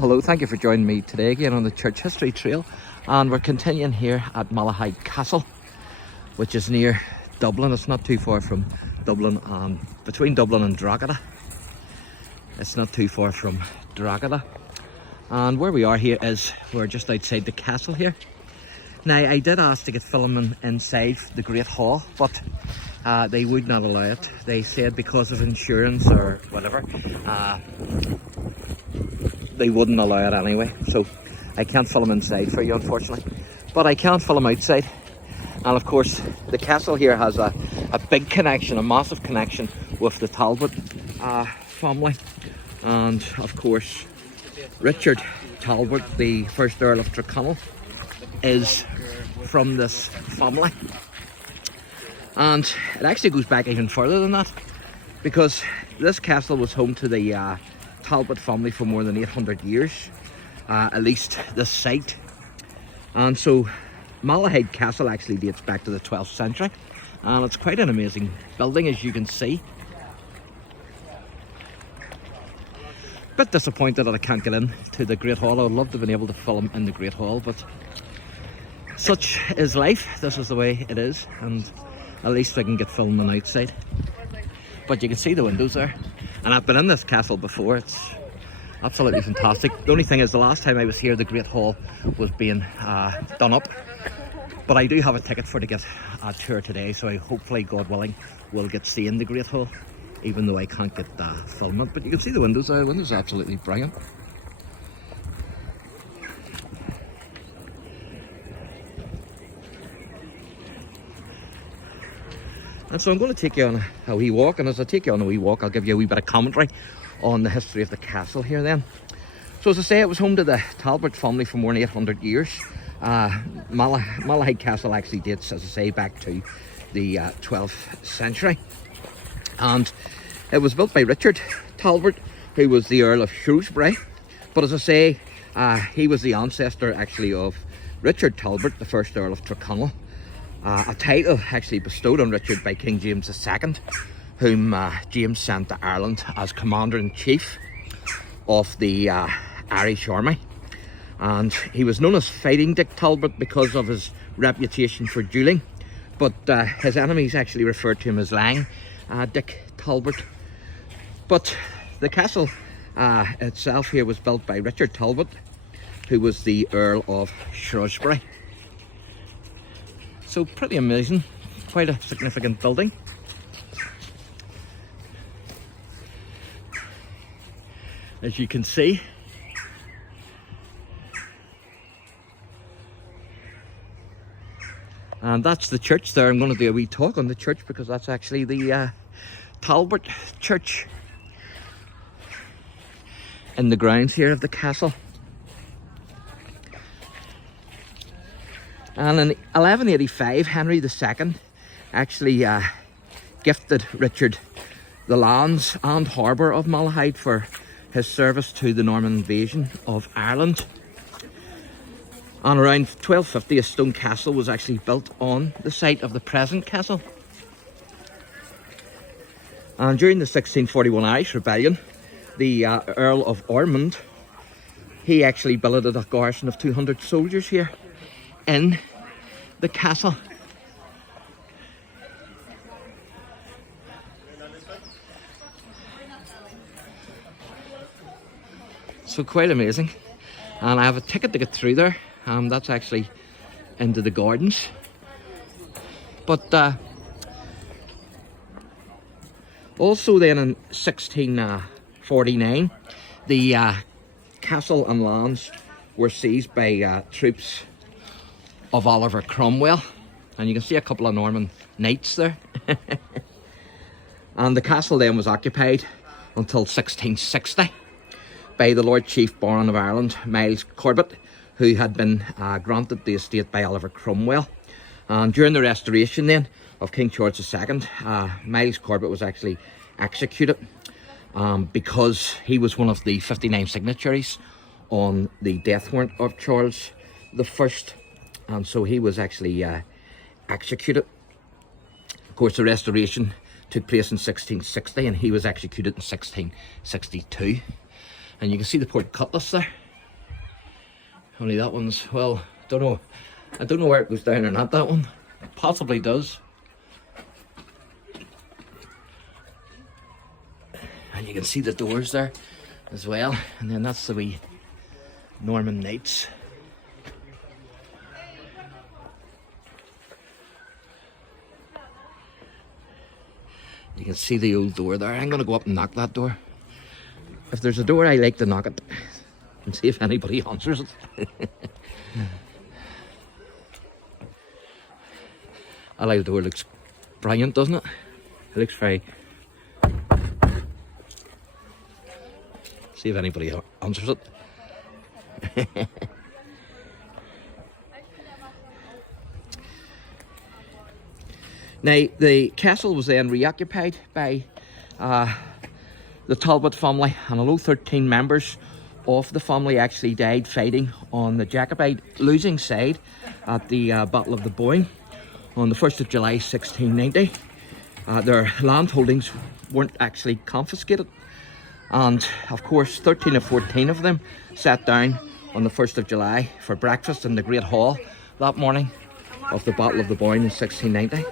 Hello, thank you for joining me today again on the Church History Trail, and we're continuing here at Malahide Castle, which is near Dublin. It's not too far from Dublin, and between Dublin and Drogheda. It's not too far from Drogheda, and where we are here is we're just outside the castle here. Now, I did ask to get filming inside the Great Hall, but they would not allow it. They said because of insurance or whatever, they wouldn't allow it anyway, so I can't film inside for you, unfortunately, but I can film outside. And of course the castle here has a big connection, a massive connection with the Talbot family, and of course Richard Talbot, the first Earl of Tyrconnell, is from this family. And it actually goes back even further than that, because this castle was home to the Talbot family for more than 800 years, at least this site. And so Malahide Castle actually dates back to the 12th century, and it's quite an amazing building, as you can see. Bit disappointed that I can't get in to the Great Hall. I would love to have been able to film in the Great Hall, but such is life. This is the way it is, and at least I can get filming outside. But you can see the windows there, and I've been in this castle before. It's absolutely fantastic. The only thing is, the last time I was here, the Great Hall was being done up, but I do have a ticket to get a tour today, so I hopefully, God willing, will get to see in the Great Hall, even though I can't get film it. But you can see the windows there. The windows are absolutely brilliant. And so I'm going to take you on a wee walk, and as I take you on a wee walk, I'll give you a wee bit of commentary on the history of the castle here then. So as I say, it was home to the Talbot family for more than 800 years. Malahide Castle actually dates, as I say, back to the 12th century. And it was built by Richard Talbot, who was the Earl of Shrewsbury. But as I say, he was the ancestor actually of Richard Talbot, the first Earl of Tyrconnell. A title actually bestowed on Richard by King James II, whom James sent to Ireland as Commander-in-Chief of the Irish Army. And he was known as Fighting Dick Talbot because of his reputation for duelling, but his enemies actually referred to him as Lying Dick Talbot. But the castle itself here was built by Richard Talbot, who was the Earl of Shrewsbury. So pretty amazing, quite a significant building. As you can see. And that's the church there. I'm going to do a wee talk on the church, because that's actually the Talbot church in the grounds here of the castle. And in 1185, Henry II actually gifted Richard the lands and harbour of Malahide for his service to the Norman invasion of Ireland. And around 1250, a stone castle was actually built on the site of the present castle. And during the 1641 Irish Rebellion, the Earl of Ormond, he actually billeted a garrison of 200 soldiers here in the castle. So quite amazing. And I have a ticket to get through there. That's actually into the gardens. But also then in 1649, the castle and lands were seized by troops of Oliver Cromwell, and you can see a couple of Norman knights there. And the castle then was occupied until 1660 by the Lord Chief Baron of Ireland, Miles Corbett, who had been granted the estate by Oliver Cromwell. And during the restoration then of King George II, Miles Corbett was actually executed because he was one of the 59 signatories on the death warrant of Charles I. And so he was actually executed. Of course, the restoration took place in 1660, and he was executed in 1662. And you can see the port cutlass there. Only that one's, well, don't know. I don't know where it goes down or not, that one. Possibly does. And you can see the doors there as well. And then that's the wee Norman Knights. You can see the old door there. I'm going to go up and knock that door. If there's a door, I like to knock it and see if anybody answers it. I like the door. It looks brilliant, doesn't it? It looks very... See if anybody answers it. Now, the castle was then reoccupied by the Talbot family, and although 13 members of the family actually died fighting on the Jacobite losing side at the Battle of the Boyne on the 1st of July 1690, their land holdings weren't actually confiscated. And of course 13 or 14 of them sat down on the 1st of July for breakfast in the Great Hall that morning of the Battle of the Boyne in 1690.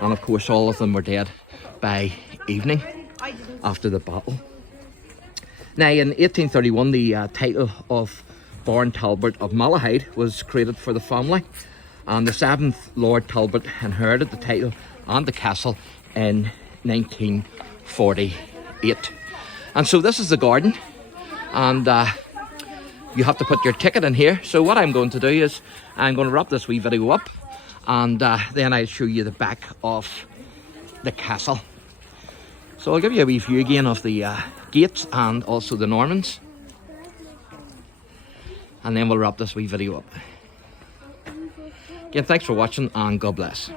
And of course all of them were dead by evening after the battle. Now in 1831 the title of Baron Talbot of Malahide was created for the family, and the 7th Lord Talbot inherited the title and the castle in 1948. And so this is the garden, and you have to put your ticket in here. So what I'm going to do is I'm going to wrap this wee video up, and then I'll show you the back of the castle. So I'll give you a wee view again of the gates and also the Normans, and then we'll wrap this wee video up. Again, thanks for watching, and God bless.